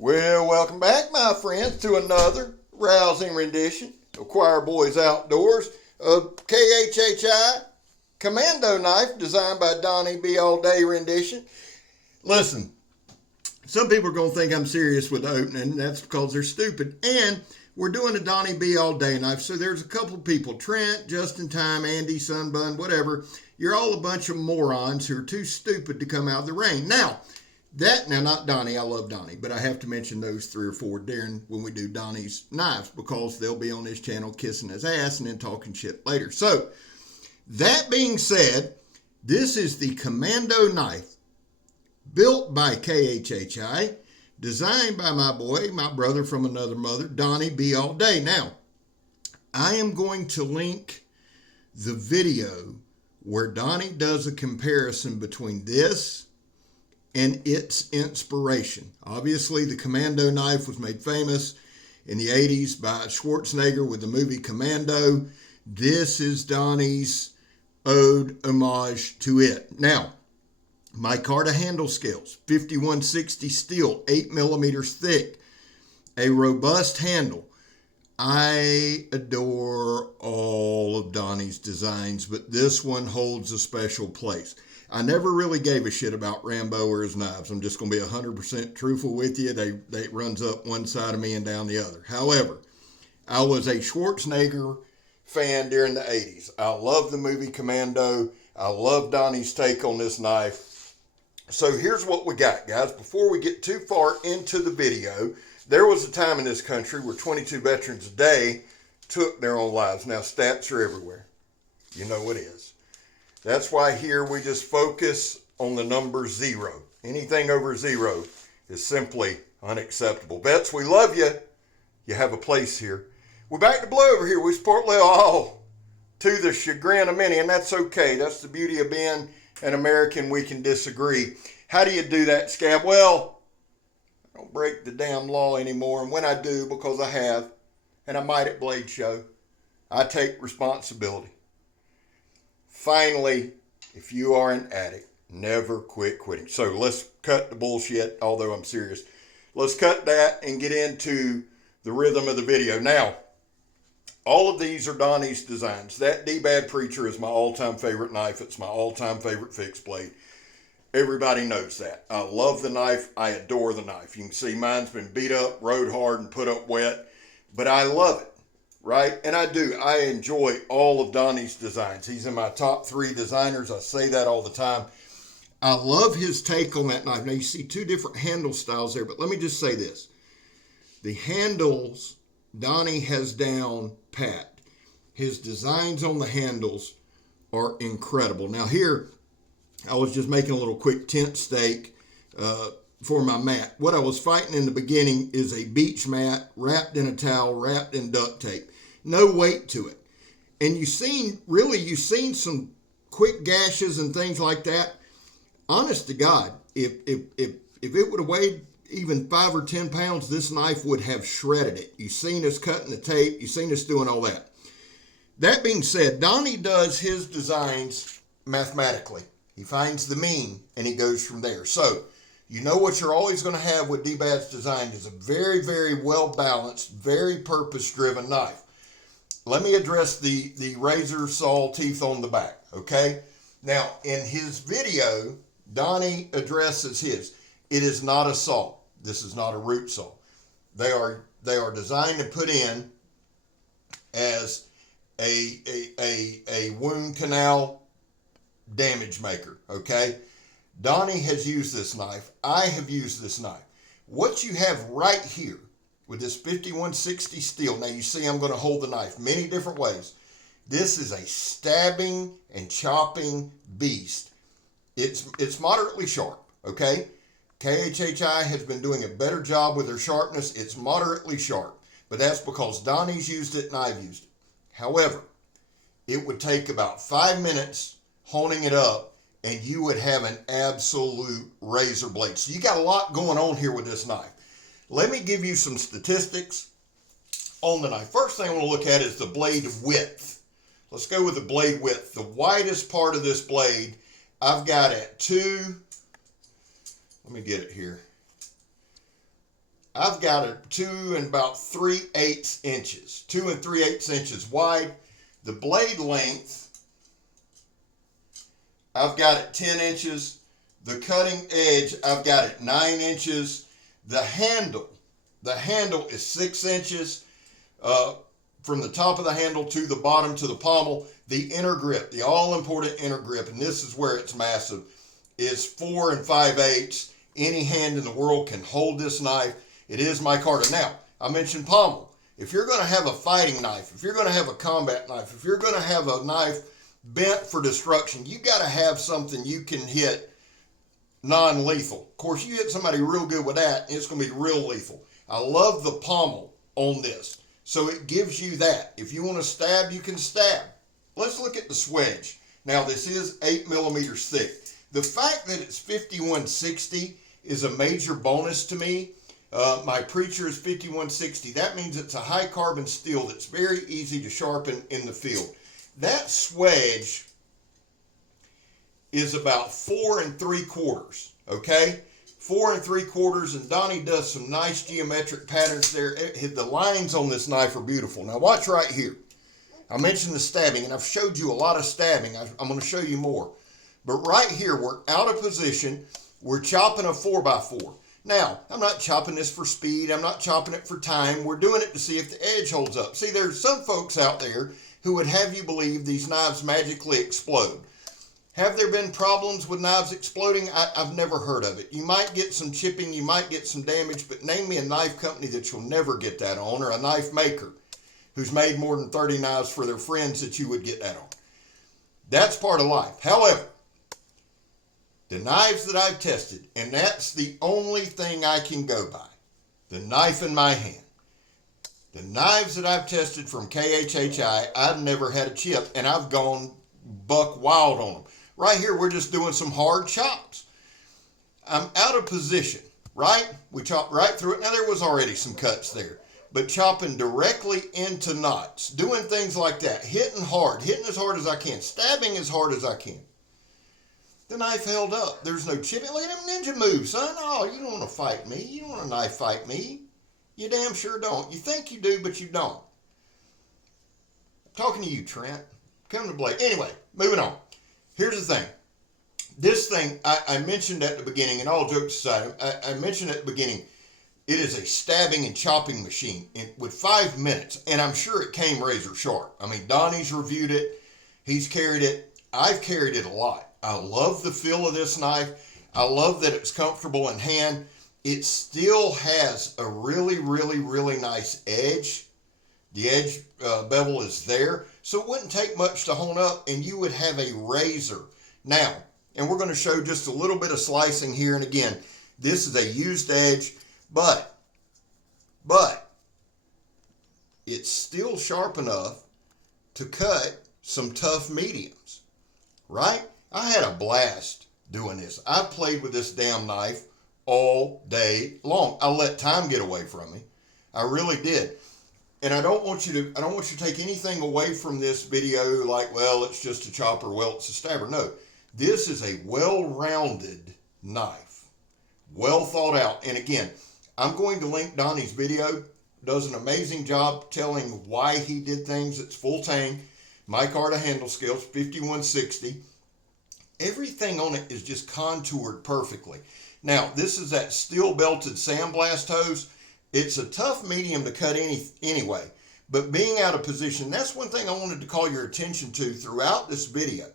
Well, welcome back, my friends, to another rousing rendition of Choir Boys Outdoors of KHHI Commando knife designed by Donnie B. All Day rendition. Listen, some people are going to think I'm serious with the opening. That's because they're stupid. And we're doing a Donnie B. All Day knife. So there's a couple of people, Trent, Just in Time, Andy, Sunbun, whatever. You're all a bunch of morons who are too stupid to come out of the rain. Now, not Donnie, I love Donnie, but I have to mention those 3 or 4 during when we do Donnie's knives because they'll be on his channel kissing his ass and then talking shit later. So, that being said, this is the Commando knife built by KHHI, designed by my boy, my brother from another mother, Donnie B. All Day. Now, I am going to link the video where Donnie does a comparison between this and its inspiration. Obviously, the Commando knife was made famous in the 80s by Schwarzenegger with the movie Commando. This is Donnie's ode homage to it. Now, Micarta handle scales, 5160 steel, 8 millimeters thick, a robust handle. I adore all of Donnie's designs, but this one holds a special place. I never really gave a shit about Rambo or his knives. I'm just going to be 100% truthful with you. They runs up one side of me and down the other. However, I was a Schwarzenegger fan during the 80s. I love the movie Commando. I love Donnie's take on this knife. So here's what we got, guys. Before we get too far into the video, there was a time in this country where 22 veterans a day took their own lives. Now, stats are everywhere. You know what it is. That's why here we just focus on the number 0. Anything over 0 is simply unacceptable. Vets, we love you. You have a place here. We're back to blue over here. We support Lil all to the chagrin of many, and that's okay. That's the beauty of being an American. We can disagree. How do you do that, Scab? Well, I don't break the damn law anymore, and when I do, because I have, and I might at Blade Show, I take responsibility. Finally, if you are an addict, never quit quitting. So let's cut the bullshit, although I'm serious. Let's cut that and get into the rhythm of the video. Now, all of these are Donnie's designs. That D-Bad Preacher is my all-time favorite knife. It's my all-time favorite fixed blade. Everybody knows that. I love the knife. I adore the knife. You can see mine's been beat up, rode hard, and put up wet, but I love it. Right? And I do. I enjoy all of Donnie's designs. He's in my top 3 designers. I say that all the time. I love his take on that knife. Now, you see 2 different handle styles there, but let me just say this. The handles Donnie has down pat. His designs on the handles are incredible. Now, here, I was just making a little quick tent stake for my mat. What I was fighting in the beginning is a beach mat wrapped in a towel, wrapped in duct tape. No weight to it. And you've seen some quick gashes and things like that. Honest to God, if it would have weighed even 5 or 10 pounds, this knife would have shredded it. You've seen us cutting the tape. You've seen us doing all that. That being said, Donnie does his designs mathematically. He finds the mean and he goes from there. So, you know what you're always going to have with DBAD'S design is a very, very well-balanced, very purpose-driven knife. Let me address the razor saw teeth on the back, okay? Now, in his video, Donnie addresses his. It is not a saw. This is not a root saw. They are designed to put in as a wound canal damage maker, okay? Donnie has used this knife. I have used this knife. What you have right here with this 5160 steel, now you see I'm going to hold the knife many different ways. This is a stabbing and chopping beast. It's moderately sharp, okay? KHHI has been doing a better job with their sharpness. It's moderately sharp, but that's because Donnie's used it and I've used it. However, it would take about 5 minutes honing it up and you would have an absolute razor blade. So you got a lot going on here with this knife. Let me give you some statistics on the knife. First thing I want to look at is the blade width. Let's go with the blade width. The widest part of this blade, I've got at 2, let me get it here. I've got it 2 and about 3/8 inches, 2 and 3/8 inches wide. The blade length, I've got it 10 inches. The cutting edge, I've got it 9 inches. The handle is 6 inches from the top of the handle to the bottom to the pommel. The inner grip, the all-important inner grip, and this is where it's massive, is 4 and 5/8. Any hand in the world can hold this knife. It is micarta. Now, I mentioned pommel. If you're going to have a fighting knife, if you're going to have a combat knife, if you're going to have a knife bent for destruction, you got to have something you can hit non-lethal. Of course, you hit somebody real good with that, it's going to be real lethal. I love the pommel on this. So it gives you that. If you want to stab, you can stab. Let's look at the swedge. Now, this is 8 millimeters thick. The fact that it's 5160 is a major bonus to me. My preacher is 5160. That means it's a high carbon steel that's very easy to sharpen in the field. That swedge is about 4 3/4, okay? 4 3/4, and Donnie does some nice geometric patterns there. The lines on this knife are beautiful. Now watch right here. I mentioned the stabbing, and I've showed you a lot of stabbing. I'm going to show you more. But right here, we're out of position. We're chopping a 4x4. Now, I'm not chopping this for speed. I'm not chopping it for time. We're doing it to see if the edge holds up. See, there's some folks out there who would have you believe these knives magically explode. Have there been problems with knives exploding? I've never heard of it. You might get some chipping, you might get some damage, but name me a knife company that you'll never get that on, or a knife maker who's made more than 30 knives for their friends that you would get that on. That's part of life. However, the knives that I've tested, and that's the only thing I can go by, the knife in my hand. The knives that I've tested from KHHI, I've never had a chip, and I've gone buck wild on them. Right here, we're just doing some hard chops. I'm out of position, right? We chopped right through it. Now, there was already some cuts there, but chopping directly into knots, doing things like that, hitting hard, hitting as hard as I can, stabbing as hard as I can. The knife held up. There's no chipping. Look at them ninja moves, son. Oh, you don't want to fight me. You don't want to knife fight me. You damn sure don't. You think you do, but you don't. I'm talking to you, Trent. Come to Blake. Anyway, moving on. Here's the thing. This thing, I mentioned at the beginning, and all jokes aside, I mentioned at the beginning, it is a stabbing and chopping machine with 5 minutes, and I'm sure it came razor sharp. I mean, Donnie's reviewed it. He's carried it. I've carried it a lot. I love the feel of this knife. I love that it's comfortable in hand. It still has a really, really, really nice edge. The edge bevel is there, so it wouldn't take much to hone up, and you would have a razor. Now, and we're going to show just a little bit of slicing here, and again, this is a used edge, but it's still sharp enough to cut some tough mediums, right? I had a blast doing this. I played with this damn knife all day long. I let time get away from me. I really did. And I don't want you to take anything away from this video like, well, it's just a chopper, well, it's a stabber. No, this is a well-rounded knife, well thought out. And again, I'm going to link Donnie's video. Does an amazing job telling why he did things. It's full tang, micarta handle scales, 5160. Everything on it is just contoured perfectly. Now, this is that steel belted sandblast hose. It's a tough medium to cut anyway, but being out of position, that's one thing I wanted to call your attention to throughout this video.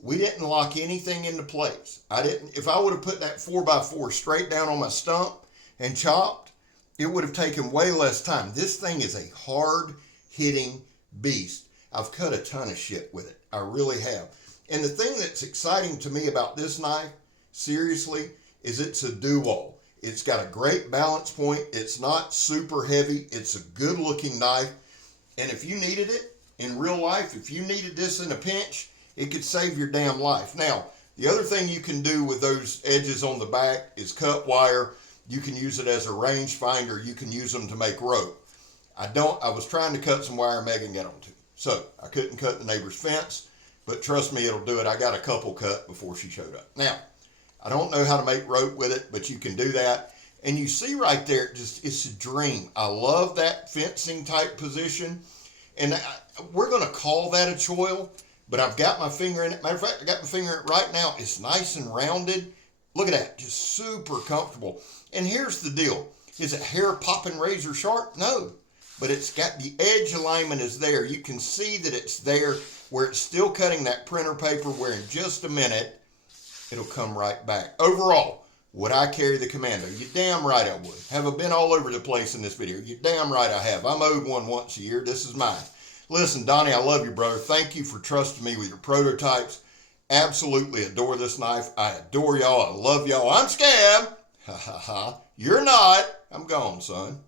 We didn't lock anything into place. If I would have put that 4x4 straight down on my stump and chopped, it would have taken way less time. This thing is a hard hitting beast. I've cut a ton of shit with it. I really have. And the thing that's exciting to me about this knife, seriously, is it's a do-all. It's got a great balance point. It's not super heavy. It's a good looking knife. And if you needed it in real life, if you needed this in a pinch, it could save your damn life. Now, the other thing you can do with those edges on the back is cut wire. You can use it as a range finder. You can use them to make rope. I was trying to cut some wire Megan got onto. So I couldn't cut the neighbor's fence, but trust me, it'll do it. I got a couple cut before she showed up. Now, I don't know how to make rope with it, but you can do that. And you see right there, it's a dream. I love that fencing type position. And we're going to call that a choil, but I've got my finger in it. Matter of fact, I got my finger in it right now. It's nice and rounded. Look at that, just super comfortable. And here's the deal. Is it hair popping razor sharp? No, but it's got the edge alignment is there. You can see that it's there where it's still cutting that printer paper, where in just a minute, it'll come right back. Overall, would I carry the Commando? You damn right I would. Have I been all over the place in this video? You damn right I have. I'm owed one once a year. This is mine. Listen, Donnie, I love you, brother. Thank you for trusting me with your prototypes. Absolutely adore this knife. I adore y'all. I love y'all. I'm Scab. Ha ha ha. You're not. I'm gone, son.